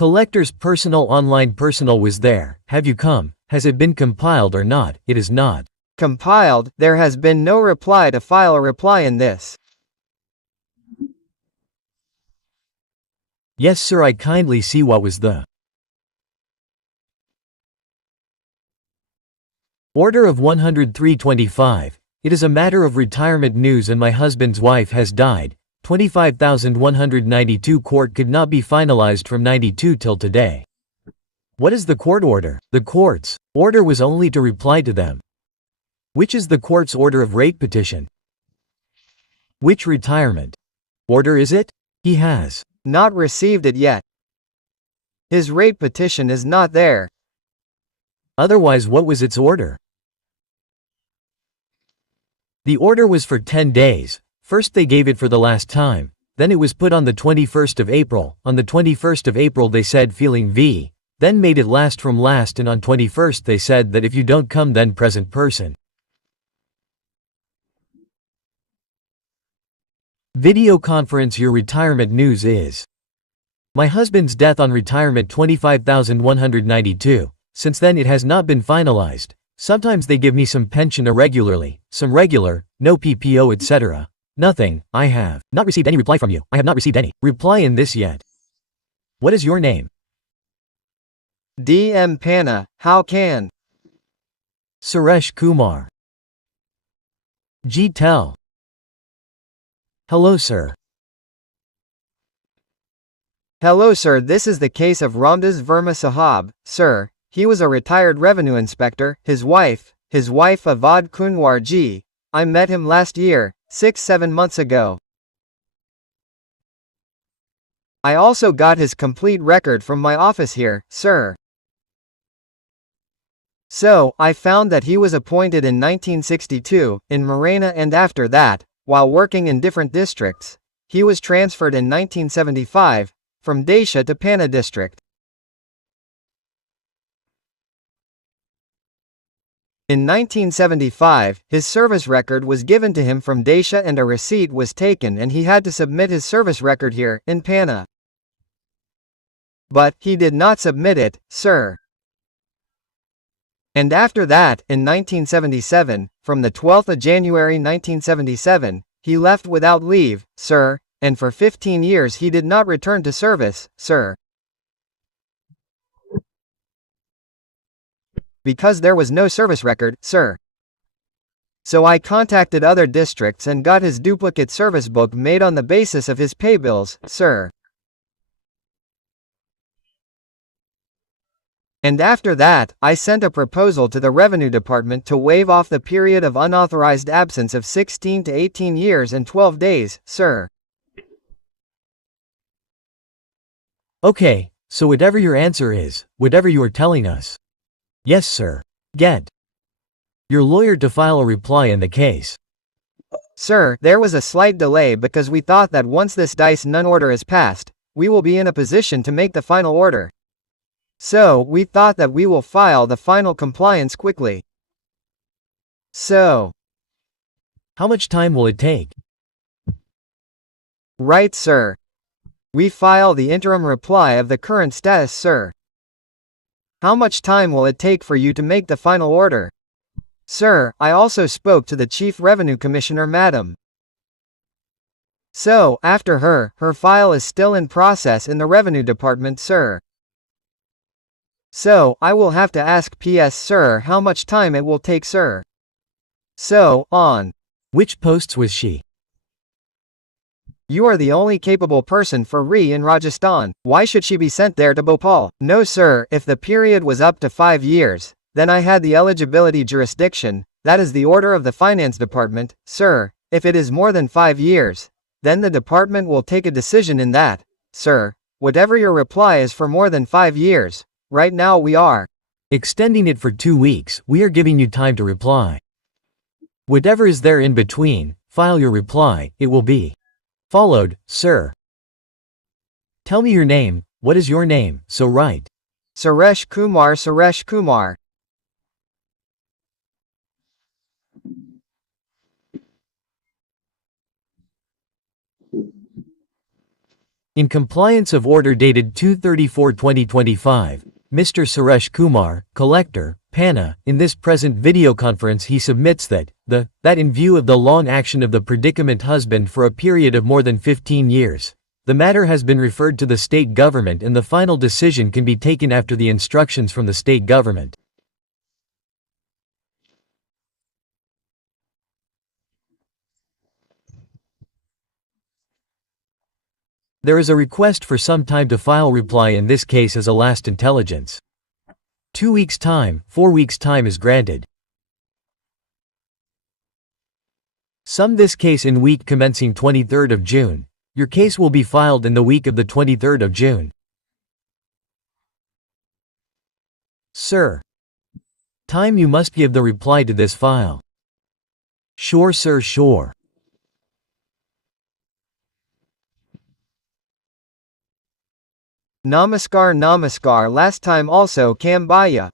Collector's personal online personal was there. Have you come? Has it been compiled or not? It is not compiled. There has been no reply to file a reply in this. Yes sir, I kindly see what was the order of 10325. It is a matter of retirement news and my husband's wife has died. 25,192 court could not be finalized from 92 till today. What is the court order? The court's order was only to reply to them. Which is the court's order of rate petition? Which retirement order is it? He has not received it yet. His rate petition is not there. Otherwise, what was its order? The order was for 10 days. First they gave it for the last time, then it was put on the 21st of April. On the 21st of April they said feeling V, then made it last from last, and on 21st they said that if you don't come then present person. Video conference. Your retirement news is my husband's death on retirement 25,192. Since then it has not been finalized. Sometimes they give me some pension irregularly, some regular, no PPO etc. Nothing. I have not received any reply from you. I have not received any reply in this yet. What is your name? DM Panna. How can? Suresh Kumar. G. Tell. Hello sir. Hello sir, this is the case of Ramdas Verma Sahab, sir. He was a retired revenue inspector. His wife Avad Kunwar Ji. I met him last year, 6-7 months ago. I also got his complete record from my office here, sir. So, I found that he was appointed in 1962, in Morena, and after that, while working in different districts, he was transferred in 1975, from Desha to Panna district. In 1975, his service record was given to him from Desha and a receipt was taken and he had to submit his service record here, in Panna. But, he did not submit it, sir. And after that, in 1977, from the 12th of January 1977, he left without leave, sir, and for 15 years he did not return to service, sir. Because there was no service record, sir. So I contacted other districts and got his duplicate service book made on the basis of his pay bills, sir. And after that, I sent a proposal to the Revenue Department to waive off the period of unauthorized absence of 16 to 18 years and 12 days, sir. Okay, so whatever your answer is, whatever you are telling us. Yes sir. Get your lawyer to file a reply in the case. Sir, there was a slight delay because we thought that once this dice none order is passed, we will be in a position to make the final order. So, we thought that we will file the final compliance quickly. So, how much time will it take? Right, sir. We file the interim reply of the current status, sir. How much time will it take for you to make the final order? Sir, I also spoke to the Chief Revenue Commissioner, Madam. So, after her file is still in process in the Revenue Department, sir. So, I will have to ask PS, sir, how much time it will take, sir. So, on. Which posts was she? You are the only capable person for RE in Rajasthan. Why should she be sent there to Bhopal? No sir, if the period was up to 5 years, then I had the eligibility jurisdiction, that is the order of the Finance Department, sir. If it is more than 5 years, then the department will take a decision in that, sir. Whatever your reply is for more than 5 years, right now we are extending it for 2 weeks. We are giving you time to reply. Whatever is there in between, file your reply, it will be followed, sir. Tell me your name. What is your name? So write. Suresh Kumar. Suresh Kumar. In compliance of order dated 2/34/2025, Mr. Suresh Kumar, Collector, Panna, in this present video conference he submits that in view of the long action of the predicament husband for a period of more than 15 years, the matter has been referred to the state government and the final decision can be taken after the instructions from the state government. There is a request for some time to file reply in this case as a last intelligence. 2 weeks' time, 4 weeks' time is granted. Sum this case in week commencing 23rd of June. Your case will be filed in the week of the 23rd of June. Sir. Time you must give the reply to this file. Sure sir, sure. Namaskar, namaskar. Last time also Kambaya.